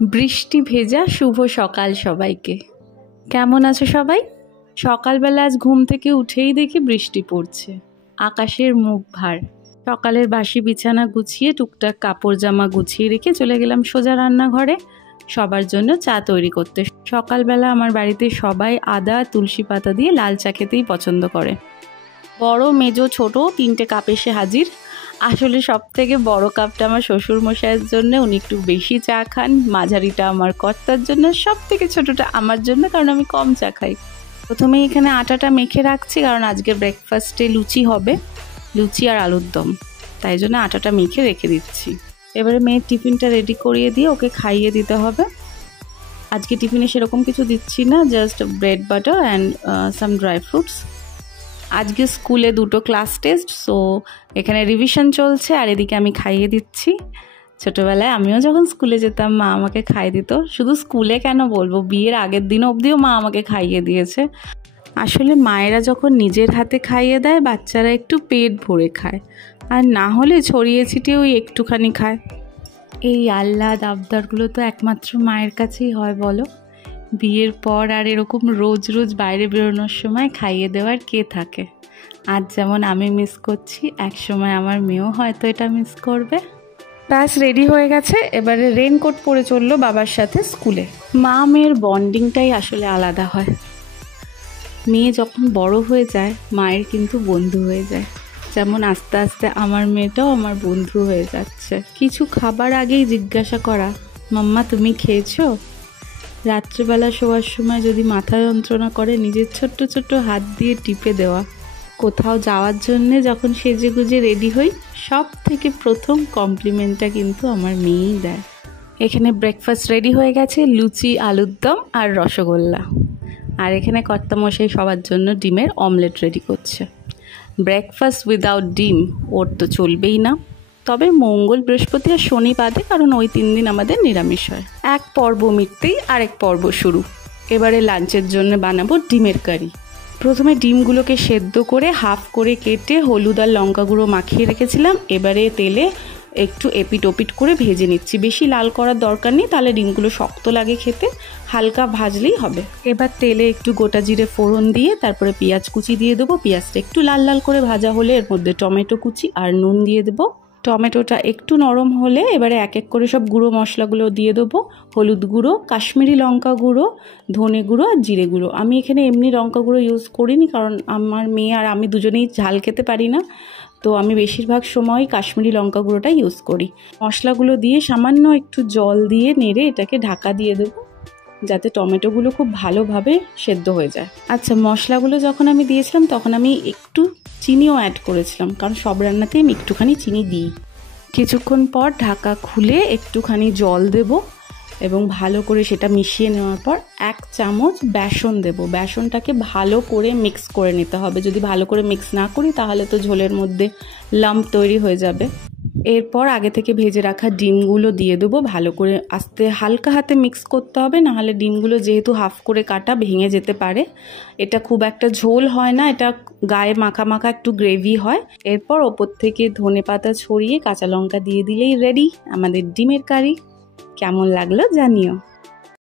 বৃষ্টি ভেজা শুভ সকাল সবাইকে। কেমন আছো সবাই? সকালবেলা আজ ঘুম থেকে উঠেই দেখি বৃষ্টি পড়ছে, আকাশের মুখ ভার। সকালের বাসি বিছানা গুছিয়ে টুকটাক কাপড় জামা গুছিয়ে রেখে চলে গেলাম সোজা রান্নাঘরে সবার জন্য চা তৈরি করতে। সকালবেলা আমার বাড়িতে সবাই আদা তুলসী পাতা দিয়ে লাল চা খেতেই পছন্দ করে। বড় মেজো ছোট 3টে কাপ এসে হাজির। আসলে সব থেকে বড় কাপটা আমার শ্বশুর মশাইয়ের জন্য, উনি একটু বেশি চা খান। মাঝারিটা আমার কর্তার জন্য, সব থেকে ছোটটা আমার জন্য, কারণ আমি কম চা খাই। প্রথমেই এখানে আটাটা মেখে রাখছি, কারণ আজকে ব্রেকফাস্টে লুচি হবে, লুচি আর আলুর দম, তাই জন্য আটাটা মেখে রেখে দিচ্ছি। এবারে মেয়ের টিফিনটা রেডি করিয়ে দিয়ে ওকে খাইয়ে দিতে হবে। আজকে টিফিনে সেরকম কিছু দিচ্ছি না, just bread butter and some dry fruits. আজকে স্কুলে 2টো ক্লাস টেস্ট, সো এখানে রিভিশন চলছে আর এদিকে আমি খাইয়ে দিচ্ছি। ছোটোবেলায় আমিও যখন স্কুলে যেতাম মা আমাকে খাইয়ে দিত। শুধু স্কুলে কেন বলবো, বিয়ের আগের দিন অবধিও মা আমাকে খাইয়ে দিয়েছে। আসলে মায়েরা যখন নিজের হাতে খাইয়ে দেয় বাচ্চারা একটু পেট ভরে খায়, আর না হলে ছড়িয়ে ছিটিয়ে ওই একটুখানি খায়। এই আহ্লাদ আবদারগুলো তো একমাত্র মায়ের কাছেই হয় বলো। বিয়ের পর আর এরকম রোজ রোজ বাইরে বেরোনোর সময় খাইয়ে দেওয়ার কে থাকে? আজ যেমন আমি মিস করছি, এক সময় আমার মেয়েও হয়তো এটা মিস করবে। ব্যাস রেডি হয়ে গেছে, এবারে রেনকোট পরে চললো বাবার সাথে স্কুলে। মা মেয়ের বন্ডিংটাই আসলে আলাদা হয়। মেয়ে যখন বড় হয়ে যায় মায়ের কিন্তু বন্ধু হয়ে যায়, যেমন আস্তে আস্তে আমার মেয়েটাও আমার বন্ধু হয়ে যাচ্ছে। কিছু খাবার আগেই জিজ্ঞাসা করা, মাম্মা তুমি খেয়েছো? রাত্রিবেলা শোয়ার সময় যদি মাথা যন্ত্রণা করে নিজের ছোট্ট ছোট্ট হাত দিয়ে টিপে দেওয়া। কোথাও যাওয়ার জন্যে যখন সেজে গুজে রেডি হই, সব থেকে প্রথম কমপ্লিমেন্টটা কিন্তু আমার মেয়েই দেয়। এখানে ব্রেকফাস্ট রেডি হয়ে গেছে, লুচি আলুর দম আর রসগোল্লা। আর এখানে কর্তামশাই সবার জন্য ডিমের অমলেট রেডি করছে। ব্রেকফাস্ট উইদাউট ডিম ওর তো চলবেই না, তবে মঙ্গল বৃহস্পতি আর শনি বাদে, কারণ ওই 3 দিন আমাদের নিরামিষ হয়। এক পর্ব মিটতেই আরেক পর্ব শুরু। এবারে লাঞ্চের জন্য বানাবো ডিমের কারি। প্রথমে ডিমগুলোকে সেদ্ধ করে হাফ করে কেটে হলুদ আর লঙ্কা গুঁড়ো মাখিয়ে রেখেছিলাম। এবারে তেলে একটু এপিট ওপিট করে ভেজে নিচ্ছি। বেশি লাল করার দরকার নেই, তাহলে ডিমগুলো শক্ত লাগে খেতে, হালকা ভাজলেই হবে। এবার তেলে একটু গোটা জিরে ফোড়ন দিয়ে তারপরে পেঁয়াজ কুচি দিয়ে দেবো। পেঁয়াজটা একটু লাল লাল করে ভাজা হলে এর মধ্যে টমেটো কুচি আর নুন দিয়ে দেবো। টমেটোটা একটু নরম হলে এবারে এক এক করে সব গুঁড়ো মশলাগুলো দিয়ে দেবো। হলুদ গুঁড়ো, কাশ্মীরি লঙ্কা গুঁড়ো, ধনে গুঁড়ো আর জিরে গুঁড়ো। আমি এখানে এমনি লঙ্কা গুঁড়ো ইউজ করিনি, কারণ আমার মেয়ে আর আমি দুজনেই ঝাল খেতে পারি না, তো আমি বেশিরভাগ সময় কাশ্মীরি লঙ্কা গুঁড়োটা ইউজ করি। মশলাগুলো দিয়ে সামান্য একটু জল দিয়ে নেড়ে এটাকে ঢাকা দিয়ে দেবো, যাতে টমেটোগুলো খুব ভালোভাবে সেদ্ধ হয়ে যায়। আচ্ছা, মশলাগুলো যখন আমি দিয়েছিলাম তখন আমি একটু চিনিও অ্যাড করেছিলাম, কারণ সব রান্নাতেই আমি একটুখানি চিনি দিই। কিছুক্ষণ পর ঢাকা খুলে একটুখানি জল দেব এবং ভালো করে সেটা মিশিয়ে নেওয়ার পর 1 চামচ বেসন দেব। বেসনটাকে ভালো করে মিক্স করে নিতে হবে। যদি ভালো করে মিক্স না করি তাহলে তো ঝোলের মধ্যে লাম্প তৈরি হয়ে যাবে। এরপর আগে থেকে ভেজে রাখা ডিমগুলো দিয়ে দেবো। ভালো করে আস্তে হালকা হাতে মিক্স করতে হবে, নাহলে ডিমগুলো যেহেতু হাফ করে কাটা ভেঙে যেতে পারে। এটা খুব একটা ঝোল হয় না, এটা গায়ে মাখা মাখা একটু গ্রেভি হয়। এরপর ওপর থেকে ধনেপাতা ছড়িয়ে কাঁচা লঙ্কা দিয়ে দিলেই রেডি আমাদের ডিমের কারি। কেমন লাগলো জানিও।